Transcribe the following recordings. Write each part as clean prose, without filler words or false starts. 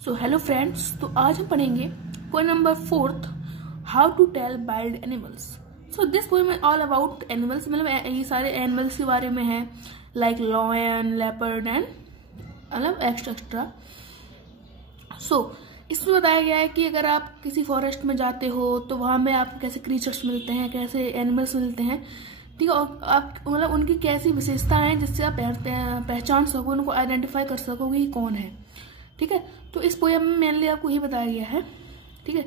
So hello friends, तो आज हम पढ़ेंगे poem number 4, how to tell wild animals. So this poem is all about animals, मतलब ये सारे एनिमल्स के बारे में है, लाइक लॉयन, लेपर्ड एंड मतलब एक्स्ट्रा। सो इसमें बताया गया है कि अगर आप किसी फॉरेस्ट में जाते हो तो वहां में आपको कैसे क्रीचर्स मिलते हैं, कैसे एनिमल्स मिलते हैं, ठीक है, और आप मतलब उनकी कैसी विशेषता है जिससे आप पहचान सको, उनको आइडेंटिफाई कर सको कि कौन है। ठीक है, तो इस पोएम में मेनली आपको यही बताया गया है। ठीक है,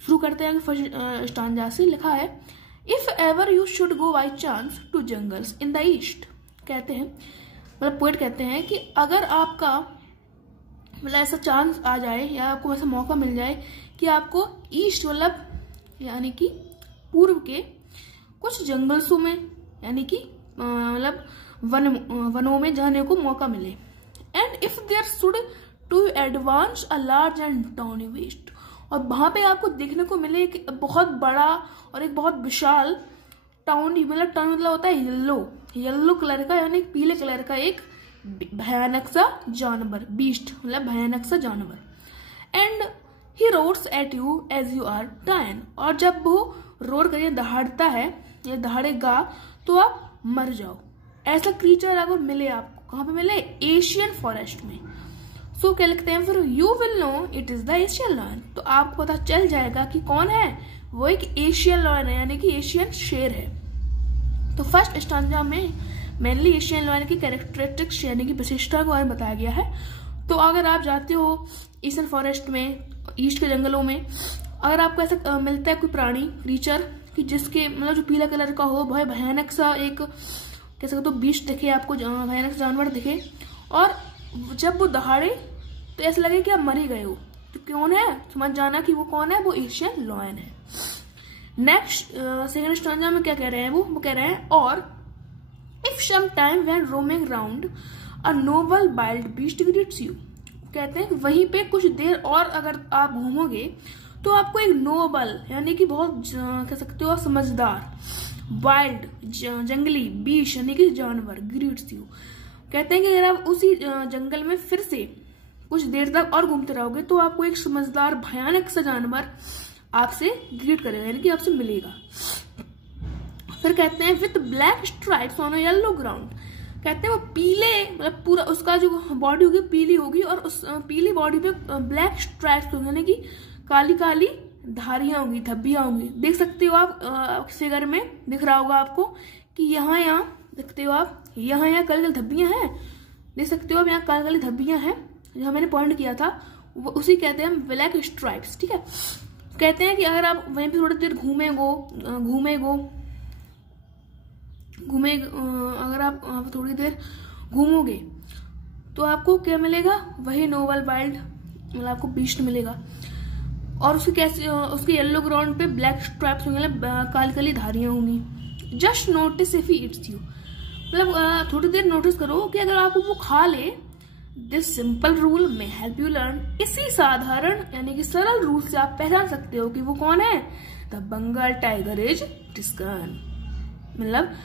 शुरू करते हैं। फर्स्ट स्टांजा से लिखा है, if ever you should go by chance to jungles in the east. कहते हैं, मतलब पोएट कहते हैं कि अगर आपका मतलब ऐसा चांस आ जाए या आपको ऐसा मौका मिल जाए कि आपको ईस्ट मतलब यानी कि पूर्व के कुछ जंगल्सों में यानी कि मतलब वनों में जाने को मौका मिले, and if there should to advance a large and tawny west, और वहां पे आपको देखने को मिले एक बहुत बड़ा और एक बहुत विशाल टाउनी, मतलब टाउन मतलब होता है येलो कलर का यानी पीले कलर का एक भयानक सा जानवर, बीस्ट मतलब भयानक सा जानवर, and he roars at you as you are dying, और जब वो रोर कर दहाड़ता है या दहाड़ेगा तो आप मर जाओ। ऐसा क्रीचर अगर मिले आपको, कहां पे मिले? एशियन फॉरेस्ट में। सो क्या लिखते हैं फिर, you will know it is the Asian lion, तो आपको पता चल जाएगा कि कौन है वो, एक एशियन लॉयन है यानी कि एशियन शेर है। तो फर्स्ट स्टांजा में मेनली एशियन लॉयन की कैरेक्टरिस्टिक्स यानी कि विशेषता के बारे में बताया गया है। तो अगर आप जाते हो ईस्टर्न फॉरेस्ट में, ईस्ट के जंगलों में, अगर आपको ऐसा मिलता है कोई प्राणी क्रीचर कि जिसके मतलब जो पीला कलर का हो, बहुत भयानक सा एक कह सकते तो बीस्ट दिखे आपको, भयानक जानवर दिखे, और जब वो दहाड़े तो ऐसा लगे कि आप मर ही गए हो, तो कौन है समझ जाना कि वो कौन है, वो एशियन लॉयन है। नेक्स्ट सेकंड स्टांजा में क्या कह रहे हैं वो कह रहे हैं, और if some time when roaming round a noble wild beast greets you. कहते हैं कि वहीं पे कुछ देर और अगर आप घूमोगे तो आपको एक नोबल यानी कि बहुत कह सकते हो समझदार वाइल्ड जंगली बीस्ट यानी कि जानवर ग्रीट्स यू। कहते हैं कि अगर आप उसी जंगल में फिर से कुछ देर तक और घूमते रहोगे तो आपको एक समझदार भयानक सा जानवर आपसे ग्रीट करेगा यानी कि आपसे मिलेगा। फिर कहते हैं with black stripes on a yellow ground. कहते हैं वो पीले मतलब पूरा उसका जो बॉडी होगी पीली होगी, और उस पीली बॉडी पे ब्लैक स्ट्राइप्स होंगे यानी कि काली काली धारियां होंगी, धब्बियां होंगी। देख सकते हो आप फिगर में दिख रहा होगा आपको कि यहाँ देखते हो आप, यहाँ काली काली धब्बियां हैं, देख सकते हो आप यहाँ काली काली धब्बियां हैं, जो मैंने पॉइंट किया था वो उसी कहते हैं ब्लैक स्ट्राइप्स। ठीक है, कहते हैं कि अगर आप वहीं पे थोड़ी देर अगर आप थोड़ी देर घूमोगे तो आपको क्या मिलेगा, वही नोबल वाइल्ड मतलब आपको बीस्ट मिलेगा, और उसके येलो ग्राउंड पे ब्लैक स्ट्राइप्स होंगे, काली काली धारियां होंगी। Just notice if he it's you, मतलब थोड़ी देर नोटिस करो कि अगर आपको वो खा ले। दिस सिंपल रूल में हेल्प यू लर्न, इसी साधारण यानी कि सरल रूल से आप पहचान सकते हो कि वो कौन है। द बंगाल टाइगर इज डिस्कन, मतलब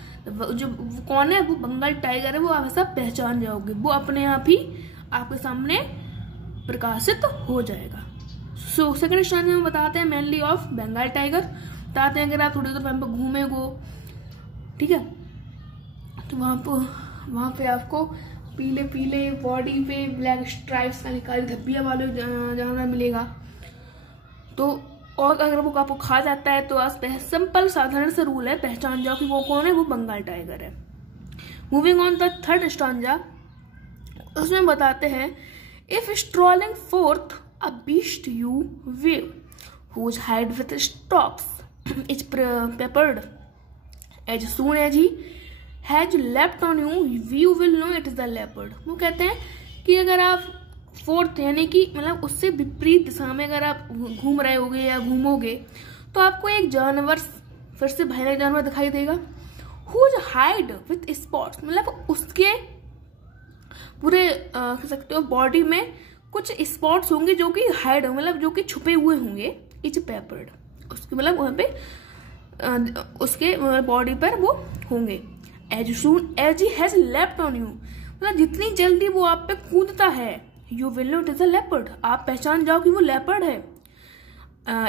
जो कौन है वो बंगाल टाइगर है, वो आप ऐसा पहचान जाओगे, वो अपने आप ही आपके सामने प्रकाशित हो जाएगा। सो सेकंड स्टांजा में बताते हैं मेनली ऑफ बंगाल टाइगर, बताते हैं अगर आप थोड़ी देर वहां पर घूमेगो, ठीक है, तो वहां पे आपको पीले पीले बॉडी पे ब्लैक स्ट्राइप्स काली धब्बियां वाले जानवर मिलेगा। तो और अगर वो आपको खा जाता है तो सिंपल साधारण सा रूल है, पहचान जाओ कि वो कौन है, वो बंगाल टाइगर है। Moving on the third stanza, उसमें बताते हैं if strolling fourth a beast you wave whose hide with stalks is peppered as soon as he has leapt on you will know it is the leopard। वो कहते हैं कि अगर आप fourth यानी कि मतलब उससे विपरीत दिशा में अगर आप घूम रहे होगे या घूमोगे तो आपको एक जानवर फिर से भयानक जानवर दिखाई देगा। whose hide with spots, मतलब उसके पूरे कह सकते हो बॉडी में कुछ स्पॉट्स होंगे जो कि हाइड मतलब जो कि छुपे हुए होंगे, इज पेपर्ड, उसके मतलब वहां पे उसके बॉडी पर वो होंगे। As soon as he has left on you, मतलब जितनी जल्दी वो आप पे कूदता है, you will know it is a leopard, आप पहचान जाओ कि वो लेपर्ड है।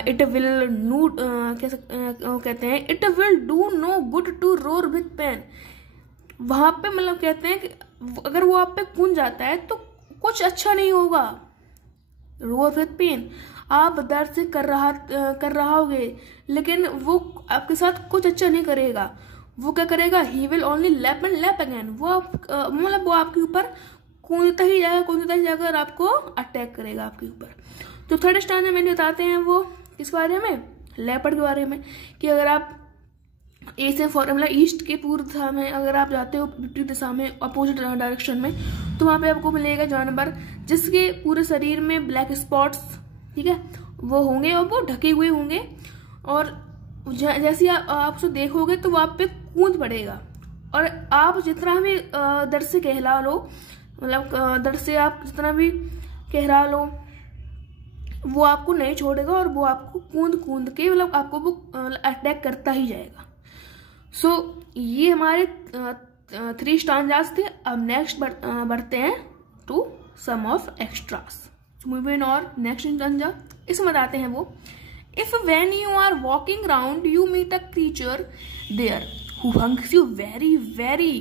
इट विल नू कहते हैं it will do no good to roar with pain. वहां पे मतलब कहते हैं कि अगर वो आप पे कूद जाता है तो कुछ अच्छा नहीं होगा। रोर विथ पेन, आप दर्द से कर रहा होगे, लेकिन वो आपके साथ कुछ अच्छा नहीं करेगा। वो क्या करेगा, he will only lap and lap again, वो मतलब वो आपके ऊपर कूदता ही जाएगा और आपको अटैक करेगा आपके ऊपर। तो थर्ड स्टांजा में बताते हैं वो किस बारे में, लेपर्ड के बारे में, कि अगर आप ए से मतलब ईस्ट के पूर्व दिशा में अगर आप जाते हो विपरीत दिशा में अपोजिट डायरेक्शन में, तो वहां पे आपको मिलेगा जानवर जिसके पूरे शरीर में ब्लैक स्पॉट्स, ठीक है, वो होंगे और वो ढके हुए होंगे, और जैसे आप उसे देखोगे तो वो आप पे कूद पड़ेगा, और आप जितना भी दर्द से कहला लो, मतलब दर्द से आप जितना भी कहला लो, वो आपको नहीं छोड़ेगा और वो आपको कूद के मतलब आपको वो अटैक करता ही जाएगा। सो ये हमारे 3 स्टांजास थे। अब नेक्स्ट बढ़ते हैं to some of extras. Moving और नेक्स्ट स्टांजा, इसमें बताते हैं वो, if when you are walking round you meet a creature there who hugs you very very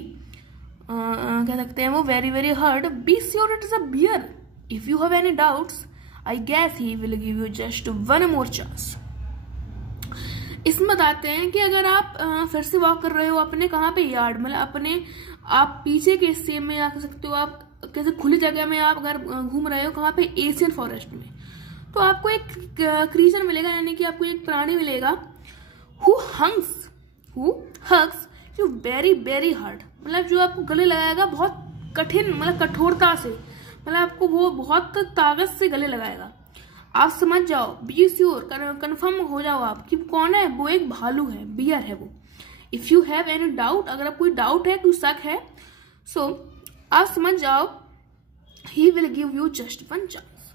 कह सकते हैं वो very very hard, be sure it is a bear, if you have any doubts I guess he will give you just 1 more चांस। इसमें बताते हैं कि अगर आप फिर से वॉक कर रहे हो अपने कहाँ पे, यार्ड, मतलब अपने आप पीछे के हिस्से में आ सकते हो, आप कैसे खुली जगह में आप अगर घूम रहे हो कहाँ पे, एशियन फॉरेस्ट में, तो आपको एक क्रीचर मिलेगा, यानी कि आपको एक प्राणी मिलेगा who hugs you very very hard, मतलब जो आपको गले लगाएगा बहुत कठिन, मतलब कठोरता से, मतलब आपको वो बहुत ताकत से गले लगाएगा। आप समझ जाओ, बी श्योर, कन्फर्म हो जाओ आप कि कौन है, वो एक भालू है, बियर है वो। If you have any doubt, अगर आप कोई डाउट है, कोई शक है, सो आप समझ जाओ ही will give you just 1 chance.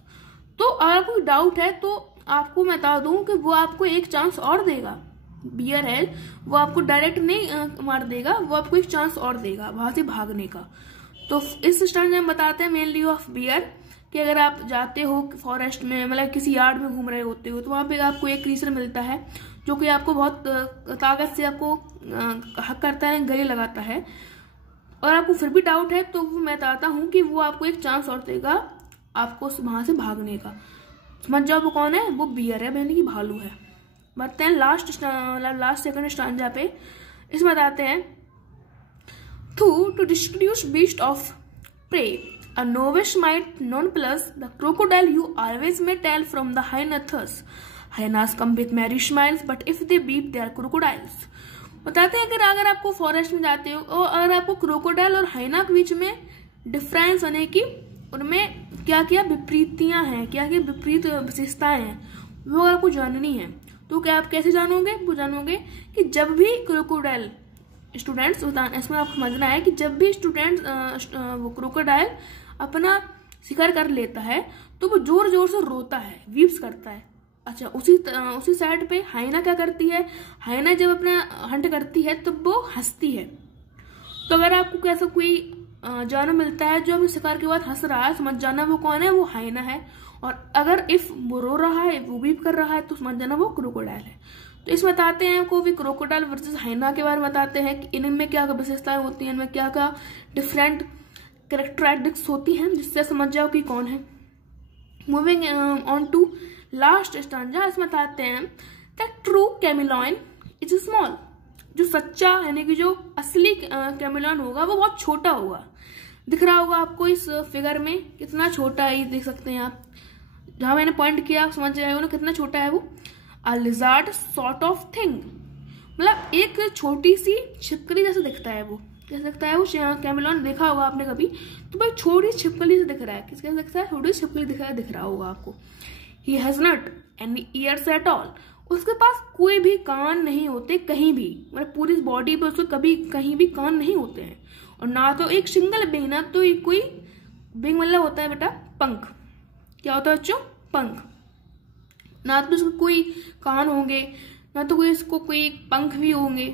तो अगर कोई डाउट है तो आपको मैं बता दूं कि वो आपको एक चांस और देगा। बियर है वो आपको डायरेक्ट नहीं मार देगा, वो आपको एक चांस और देगा वहां से भागने का। तो इस स्टैंड में हम बताते हैं मेनली ऑफ बियर कि अगर आप जाते हो फॉरेस्ट में, मतलब किसी यार्ड में घूम रहे होते हो, तो वहां पे आपको एक क्रीचर मिलता है जो कि आपको बहुत ताकत से आपको हक करता है, गले लगाता है, और आपको फिर भी डाउट है तो मैं बताता हूँ कि वो आपको एक चांस और देगा आपको वहां से भागने का। समझ जाओ वो कौन है, वो बियर है, यानी कि भालू है। बढ़ते हैं लास्ट सेकंड स्टांजा पे। इसमें बताते हैं to distribute beast of prey a novice might nonplus the crocodile you always may tell from the hyenas. Hyenas come with merry smiles, but if they beep they are crocodiles. बताते हैं कि अगर आपको forest में जाते हो और अगर आपको क्रोकोडाइल और हाइना के बीच में डिफरेंस होने की, उनमें क्या क्या विपरीतियां हैं, क्या क्या विपरीत विशेषताएं हैं, वो आपको जाननी है। तो क्या आप कैसे जानोगे, वो जानोगे कि जब भी क्रोकोडाइल स्टूडेंट्स, इसमें आपको समझना है कि जब भी वो क्रोकोडाइल अपना शिकार कर लेता है तो वो जोर जोर से रोता है, वीप्स करता है। अच्छा, उसी साइड पे हाइना क्या करती है, हाइना जब अपना हंट करती है तब वो हंसती है। तो अगर आपको कैसा कोई जानवर मिलता है जो अपने शिकार के बाद हंस रहा है, समझ जाना वो कौन है, वो हाइना है। और अगर इफ वो रो रहा है, वो वीप कर रहा है, तो समझ जाना वो क्रोकोडाइल है। तो इसमें बताते हैं आपको भी क्रोकोडाइल वर्सेस हाइना के बारे में बताते हैं कि इनमें क्या विशेषताएं होती हैं, इनमें क्या क्या डिफरेंट कैरेक्टरिस्टिक्स होती हैं, जिससे समझ जाओ कि कौन है। Moving on to last stanza, इसमें बताते हैं that true chameleon is small, जो सच्चा यानी कि जो असली कैमिलॉन होगा वो बहुत छोटा होगा। दिख रहा होगा आपको इस फिगर में कितना छोटा है, ये देख सकते हैं आप, जहां मैंने पॉइंट किया आप समझ जाएगा ना कितना छोटा है वो। A lizard sort of thing, मतलब एक छोटी सी छिपकली जैसे दिखता है वो, कैसे दिखता है वो, कैमिलॉन देखा होगा आपने कभी, तो भाई छोटी छिपकली से दिख रहा है, किसके दिखता है, छोटी छिपकली दिख रहा होगा आपको। He has not any ears at all, उसके पास कोई भी कान नहीं होते कहीं भी, मतलब पूरी बॉडी पे उसको कभी कहीं भी कान नहीं होते हैं, और ना तो एक सिंगल बिंग, ना तो कोई बिंग मतलब होता है बेटा पंख, क्या होता है बच्चों, पंख, ना तो इसको कोई कान होंगे, ना तो कोई इसको कोई पंख भी होंगे।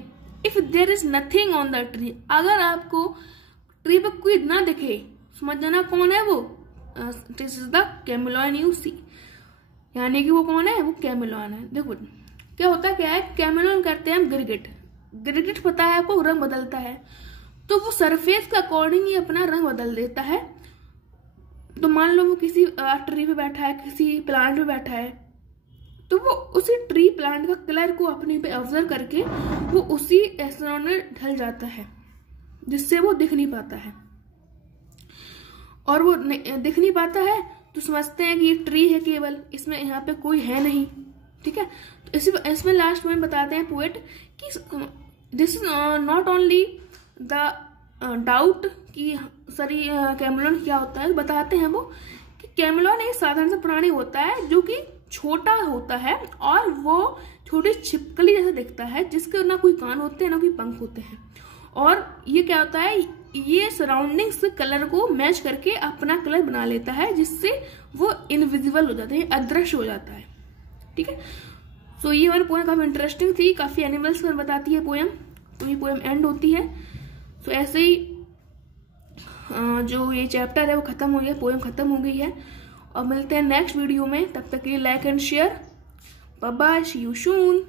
If there is nothing on the tree, अगर आपको ट्री पे कोई ना दिखे, समझ जाना कौन है वो, this is the chameleon you see, यानी कि वो कौन है, वो कैमेलियन है। देखो क्या होता है, क्या है, कैमेलियन करते हैं हम गिरगिट। गिरगिट पता है आपको, रंग बदलता है, तो वो सरफेस के अकॉर्डिंग ही अपना रंग बदल देता है। तो मान लो वो किसी ट्री पे बैठा है, किसी प्लांट पे बैठा है, तो वो उसी ट्री प्लांट का कलर को अपने पे ऑब्जर्व करके वो उसी एस्ट्रोनॉट में ढल जाता है, जिससे वो दिख नहीं पाता है। और वो दिख नहीं पाता है तो समझते हैं कि ये ट्री है केवल, इसमें यहाँ पे कोई है नहीं, ठीक है। तो इसमें लास्ट में बताते हैं पोएट कि this is not only the doubt कि सरी कैमेलियन क्या होता है, बताते हैं वो कि कैमेलियन एक साधारण सा प्राणी होता है जो कि छोटा होता है और वो छोटी छिपकली जैसा दिखता है, जिसके ना कोई कान होते हैं ना कोई पंख होते हैं। और ये क्या होता है, ये सराउंडिंग्स के कलर को मैच करके अपना कलर बना लेता है, जिससे वो इनविजिबल हो जाता है, अदृश्य हो जाता है, ठीक है। तो ये वाली पोएम काफी इंटरेस्टिंग थी, काफी एनिमल्स पर बताती है पोएम। तो ये पोएम एंड होती है। तो ऐसे ही जो ये चैप्टर है वो खत्म हो गया, पोएम खत्म हो गई है। और मिलते हैं नेक्स्ट वीडियो में, तब तक के लिए like and share, bye bye, see you soon.